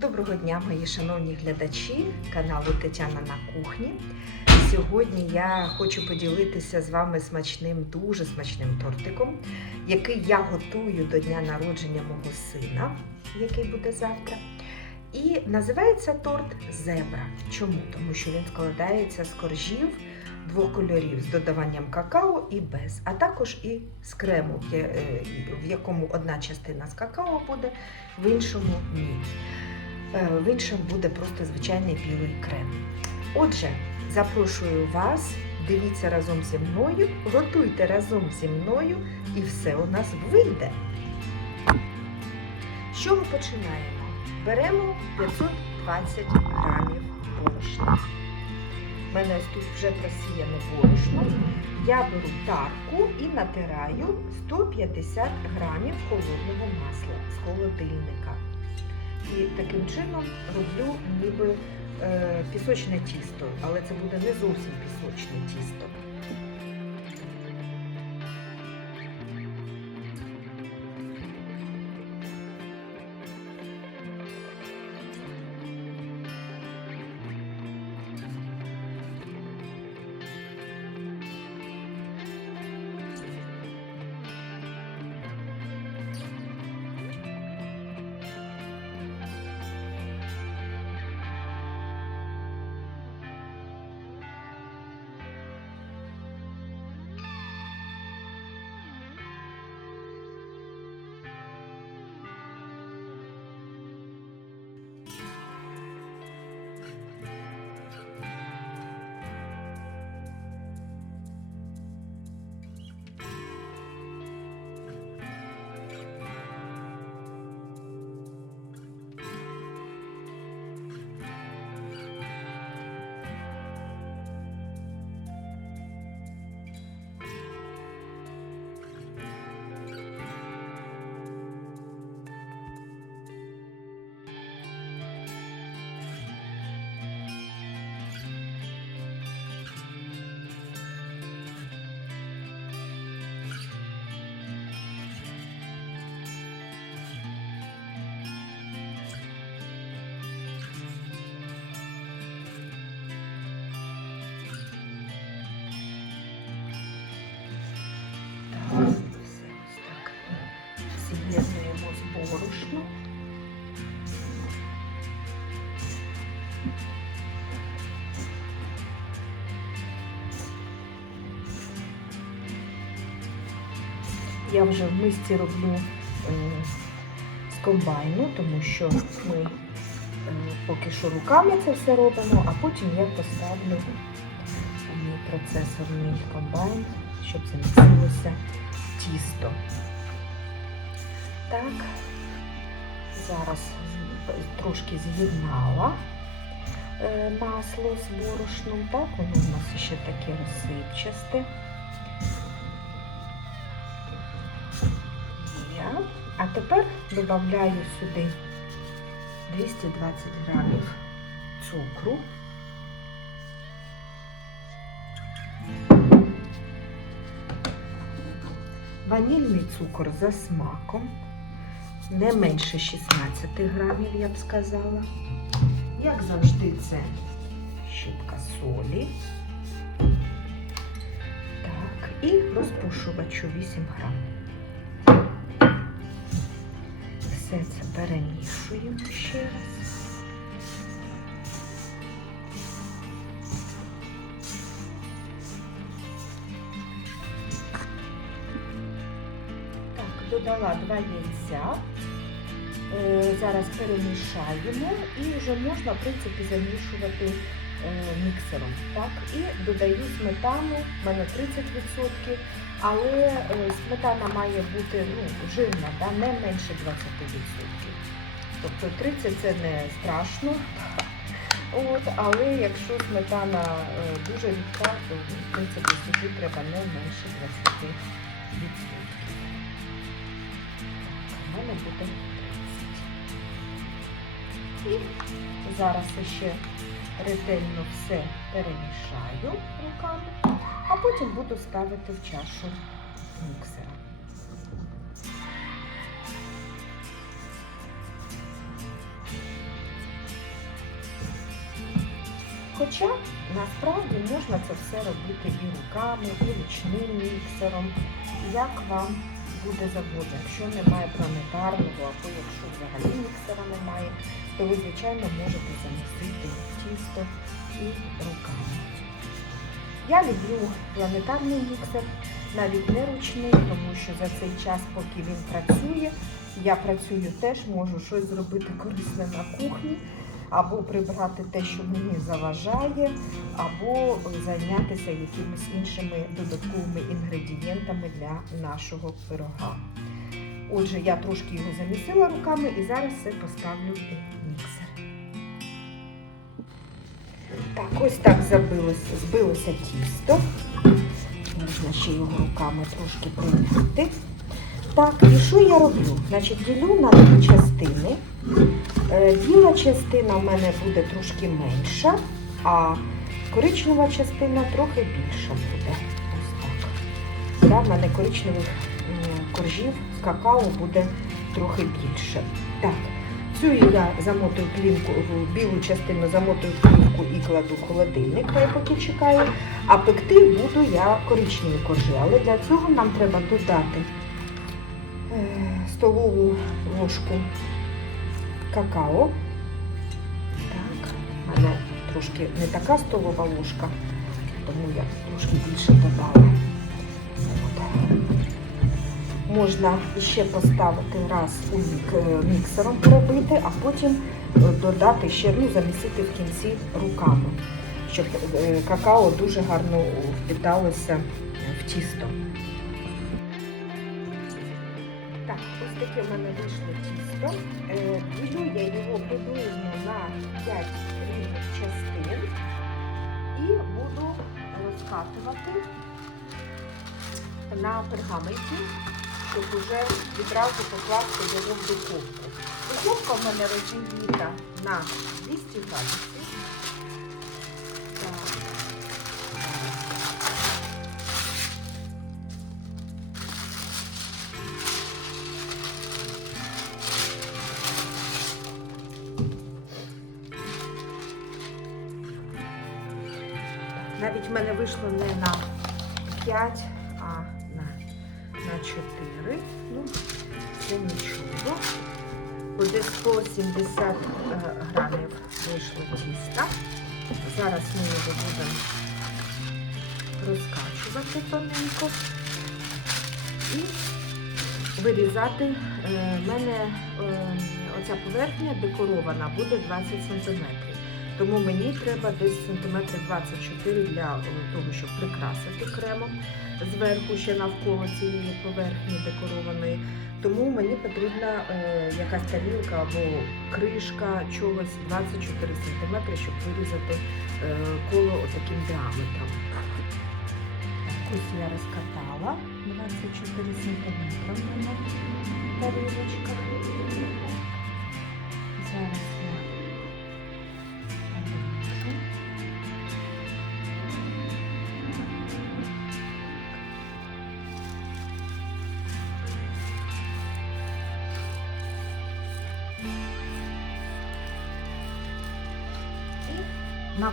Доброго дня, мої шановні глядачі каналу Тетяна на кухні. Сьогодні я хочу поділитися з вами смачним, дуже смачним тортиком, який я готую до дня народження мого сина, який буде завтра. І називається торт зебра. Чому? Тому що він складається з коржів двох кольорів з додаванням какао і без, а також і з крему, в е, якому одна частина з какао буде, в іншому ні. Е, В іншому буде просто звичайний білий крем. Отже, запрошую вас, дивіться разом зі мною, готуйте разом зі мною, і все у нас вийде. З чого починаємо? Беремо 520 грамів борошна. У мене тут вже просіяне борошно. Я беру тарку і натираю 150 грамів холодного масла з холодильника. І таким чином роблю ніби е, пісочне тісто, але це буде не зовсім пісочне тісто. Я вже в мисці роблю е, з комбайну, тому що ми е, поки що руками це все робимо, а потім я поставлю мій процесорний комбайн, щоб замісилося тісто. Так, зараз трошки з'єднала е, масло з борошном. Так, воно у нас ще таке розсипчасте. А тепер додаю сюди 220 грамів цукру. Ванільний цукор за смаком. Не менше 16 грамів, я б сказала. Як завжди, це щіпка солі. Так, і розпушувачу 8 грам. Все це перемішуємо ще раз. Так, додала два яйця. Е, Зараз перемішаємо і вже можна, в принципі, замішувати е, міксером. Так? І додаю сметану, в мене 30%, але е, сметана має бути ну, жирна, да? не менше 20%. Тобто 30 це не страшно. От, але якщо сметана дуже рідка, то в принципі сюди треба не менше 20%. У мене буде слів. Зараз ще ретельно все перемішаю руками, а потім буду ставити в чашу міксера. Хоча насправді можна це все робити і руками, і ручним міксером, як вам буде завгодно. Якщо немає планетарного, або якщо взагалі міксера немає, то ви, звичайно, можете замісити тісто і руками. Я люблю планетарний міксер, навіть не ручний, тому що за цей час, поки він працює, я працюю теж, можу щось зробити корисне на кухні, або прибрати те, що мені заважає, або зайнятися якимись іншими додатковими інгредієнтами для нашого пирога. Отже, я трошки його замісила руками і зараз все поставлю у міксер. Так, ось так забилося, збилося тісто. Можна ще його руками трошки прийняти. Так, і що я роблю? Значить, ділю на дві частини. Е, Біла частина в мене буде трошки менша, а коричнева частина трохи більша буде. Ось так. Да, в мене коричневих коржів з какао буде трохи більше. Так, цю я замотую плівку, білу частину замотую в і кладу в холодильник, поки чекаю. А пекти буду я коричневі коржі. Але для цього нам треба додати е, столову ложку какао. Так, в мене трошки не така столова ложка, тому я трошки більше додала. Можна ще поставити раз у міксером поробити, а потім е, додати ще, ну, замісити в кінці руками, щоб е, какао дуже гарно впиталося в тісто. Так, ось таке в мене вийшло тісто. Е, Ділю я його приблизно на 5 рівних частин і буду розкатувати на пергаменті, щоб уже відразу покласти його в духовку. Духовка в мене розігріта на 200 градусів. В мене вийшло не на 5, а на, на 4. Ну, це нічого. Бо Десь по 70 е, грамів вийшло тіста. Зараз ми його будемо розкачувати тоненько і вирізати. Е, В мене е, оця поверхня декорована буде 20 см. Тому мені треба десь сантиметри 24 для того, щоб прикрасити кремом зверху ще навколо цієї поверхні декорованої. Тому мені потрібна е, якась тарілка або кришка чогось 24 см, щоб вирізати е, коло таким діаметром. Ось я розкатала 24 см тарілочка.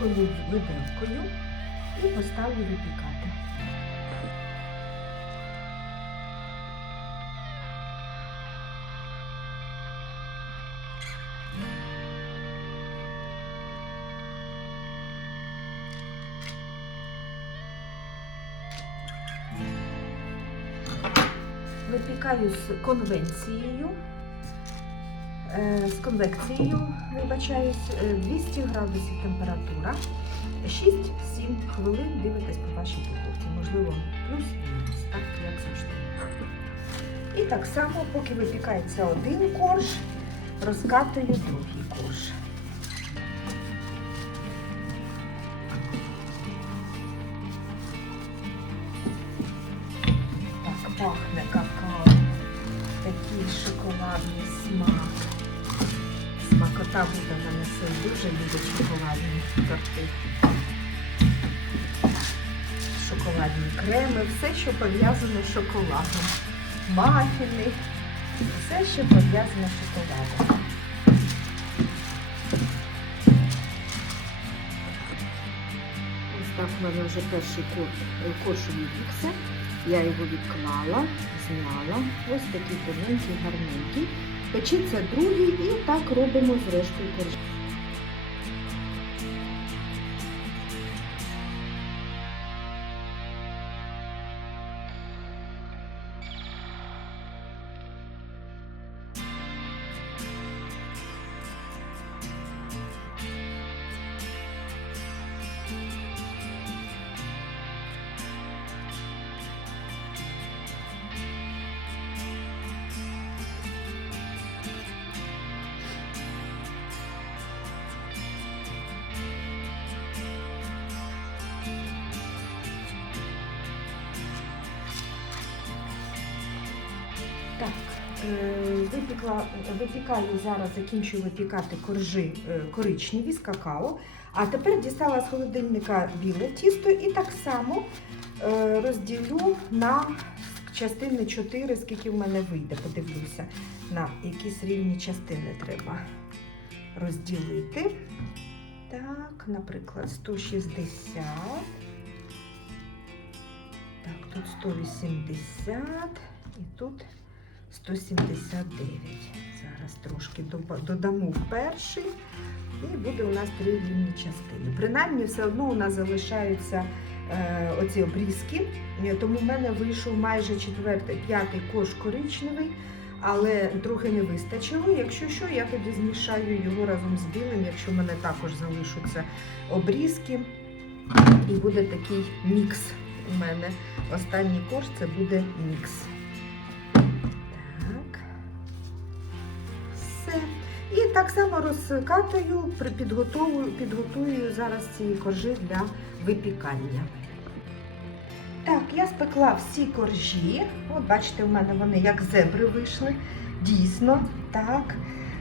Наколю виделкою і поставлю випікати. Випікаю з конвенцією, з конвекцією, вибачаюсь, е, 200 градусів температура. 6-7 хвилин дивитесь по вашій духовці. Можливо, плюс-мінус, так як завжди. І так само, поки випікається один корж, розкатую другий корж. Так, пахне какао. Такий шоколадний смак. Смакота буде в мене син дуже любить шоколадні торти. Шоколадні креми, все, що пов'язане з шоколадом. Мафіни, все, що пов'язане з шоколадом. Зараз в мене вже перший корж, корж відвікся. Я його відклала, зняла. Ось такий тоненький, гарненький. Печеться другий і так робимо з рештою. Випікла, випікаю зараз, закінчую випікати коржі е, коричневі з какао. А тепер дістала з холодильника біле тісто і так само е, розділю на частини 4, скільки в мене вийде. Подивлюся, на якісь рівні частини треба розділити. Так, наприклад, 160. Так, тут 180 і тут 179. Зараз трошки додамо в перший. І буде у нас три рівні частини. Принаймні, все одно у нас залишаються е, оці обрізки. Е, Тому в мене вийшов майже четвертий, п'ятий кош коричневий, але трохи не вистачило. Якщо що, я тоді змішаю його разом з білим, якщо в мене також залишаться обрізки. І буде такий мікс у мене. Останній корж це буде мікс. І так само розкатую, при- підготовую, підготую зараз ці коржі для випікання. Так, я спекла всі коржі. От бачите, у мене вони як зебри вийшли. Дійсно, так.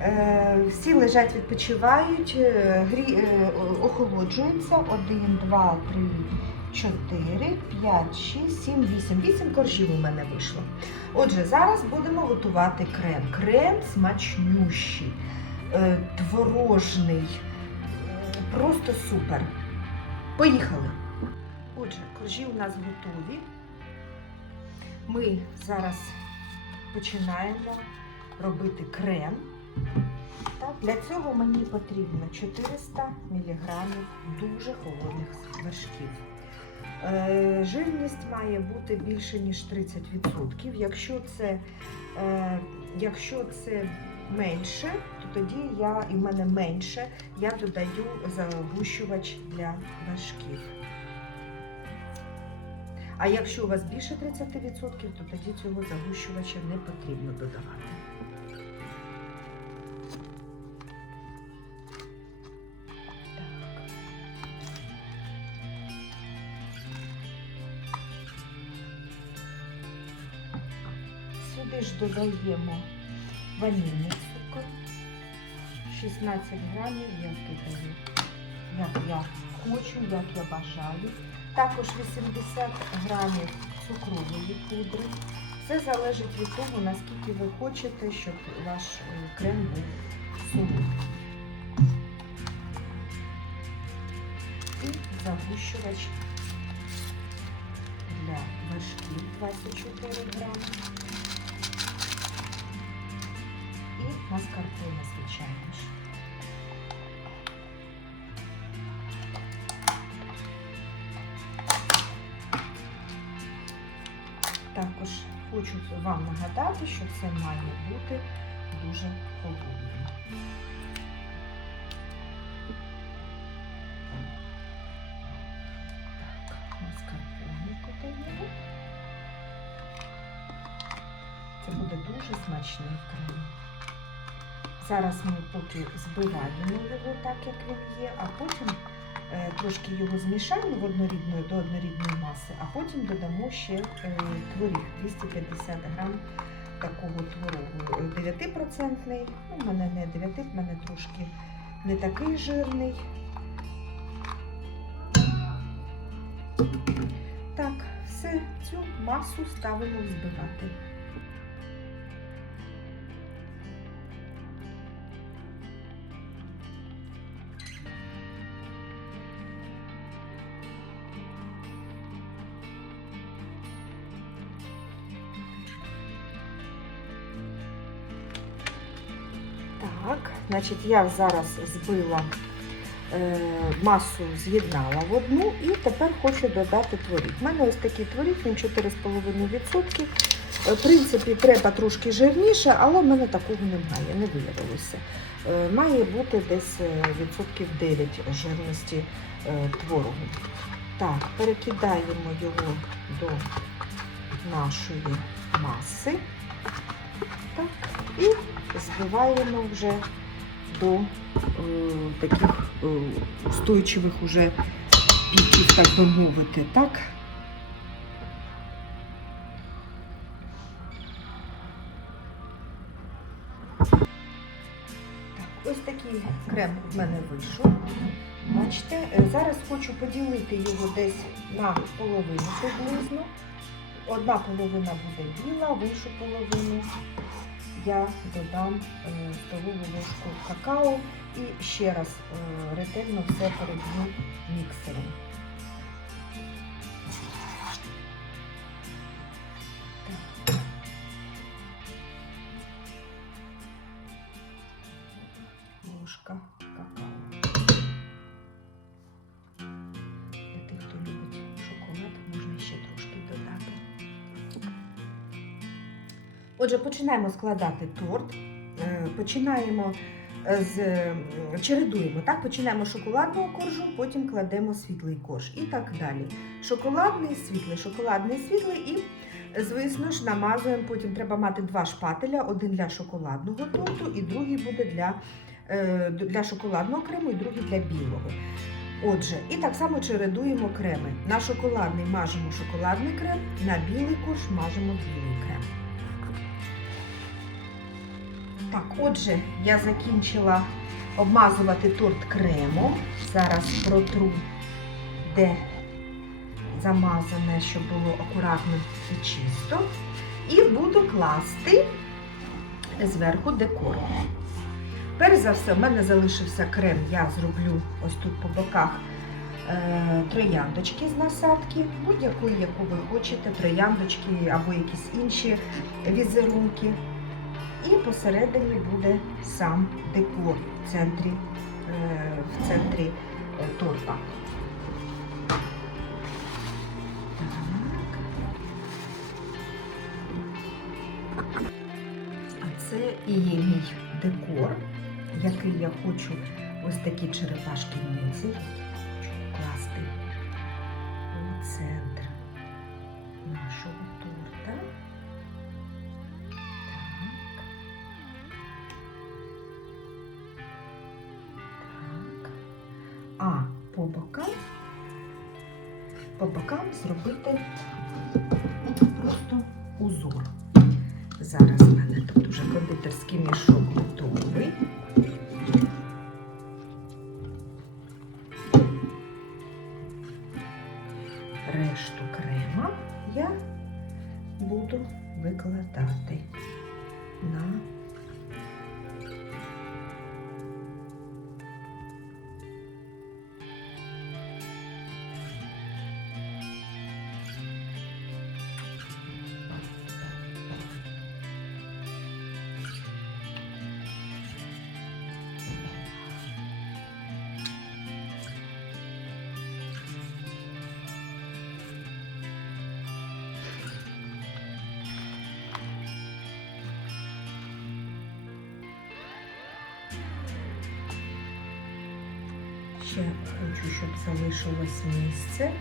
Е, всі лежать, відпочивають, е, грі, е, охолоджуються. Один, два, три, чотири, п'ять, шість, сім, вісім. Вісім коржів у мене вийшло. Отже, зараз будемо готувати крем. Крем смачнющий, творожний, просто супер. Поїхали! Отже, коржі у нас готові. Ми зараз починаємо робити крем. Так, для цього мені потрібно 400 мг дуже холодних вершків. Е, Жирність має бути більше, ніж 30%. Якщо це, е, якщо це менше, тоді я, і в мене менше, я додаю загущувач для вершків. А якщо у вас більше 30%, то тоді цього загущувача не потрібно додавати. Сюди ж додаємо ванільний. 16 грамів я додаю, як я хочу, як я бажаю. Також 80 грамів цукрової пудри. Це залежить від того, наскільки ви хочете, щоб ваш е, крем був солодкий. І загущувач для вершків 24 грами. Маскарпоне, звичайно ж. Також хочу вам нагадати, що це має бути дуже холодним. Зараз ми поки збиваємо його так, як він є, а потім е, трошки його змішаємо в однорідну, до однорідної маси, а потім додамо ще е, творіг 250 грам такого творогу. Е, 9%. Ну, мене не 9, в мене трошки не такий жирний. Так, все, цю масу ставимо взбивати. Я зараз збила е, масу, з'єднала в одну і тепер хочу додати творіг. У мене ось такий творіг, він 4,5%. Е, В принципі, треба трошки жирніше, але в мене такого немає, не виявилося. Е, Має бути десь відсотків 9 жирності творогу. Так, перекидаємо його до нашої маси. Так, і збиваємо вже до е, таких е, устойчивих уже піків, так би мовити. Так? Ось такий крем в мене вийшов. Бачите, Е, зараз хочу поділити його десь на половину приблизно. Одна половина буде біла, в іншу половину я додам е, столову ложку какао і ще раз е, ретельно все переб'ю міксером. Отже, починаємо складати торт. Е, Починаємо е, з чередуємо. Так, починаємо з шоколадного коржу, потім кладемо світлий корж і так далі. Шоколадний, світлий, шоколадний, світлий і, звісно ж, намазуємо. Потім треба мати два шпателя: один для шоколадного торту, і другий буде для, е, для шоколадного крему, і другий для білого. Отже, і так само чередуємо креми. На шоколадний мажемо шоколадний крем, на білий корж мажемо білий крем. Так, отже, я закінчила обмазувати торт кремом. Зараз протру, де замазане, щоб було акуратно і чисто. І буду класти зверху декор. Перш за все, в мене залишився крем, я зроблю ось тут по боках е, трояндочки з насадки, будь-якої, яку ви хочете, трояндочки або якісь інші візерунки. І посередині буде сам декор в центрі, е, в центрі е, торта. Це і є мій декор, який я хочу ось такі черепашки ніндзя по бокам, по бокам зробити просто узор. Зараз в мене тут уже кондитерський мішок хочу, щоб залишилось місце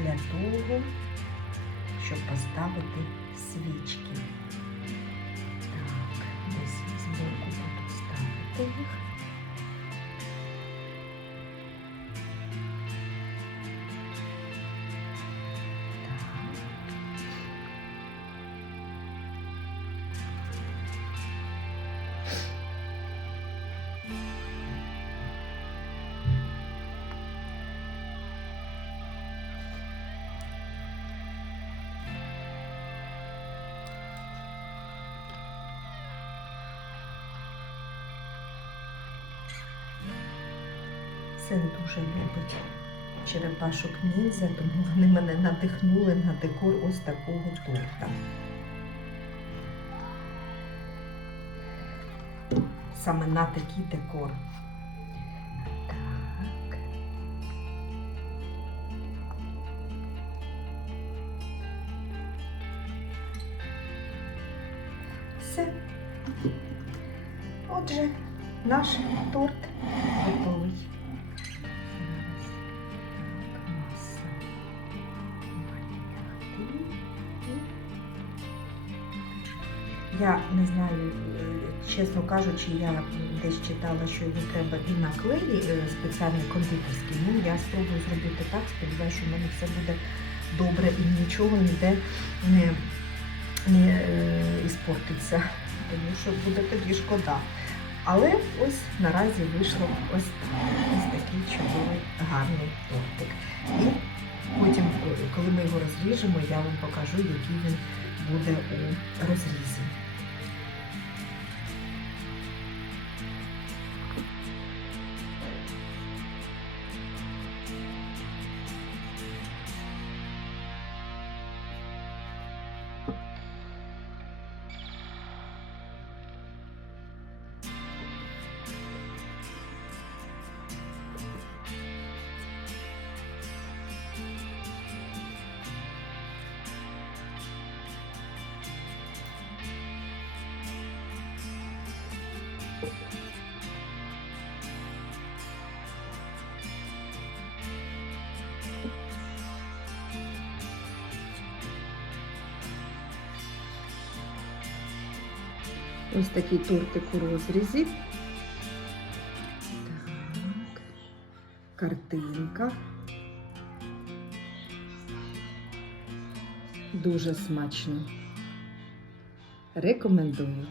для того, щоб поставити свічки. Так, десь збоку буду ставити їх. Син дуже любить черепашок ніндзя, тому вони мене надихнули на декор ось такого торта. саме на такий декор. Кажучи, я десь читала, що його треба і на клеї е, спеціальний кондитерський. Ну, я спробую зробити так, сподіваюся, що в мене все буде добре і нічого ніде не, не е, іспортиться, тому що буде тоді шкода. Але ось наразі вийшло ось, ось такий чудовий гарний тортик. І потім, е, коли ми його розріжемо, я вам покажу, який він буде у розрізі. Ось такий тортик у розрізі. Так. Картинка. Дуже смачно. Рекомендую.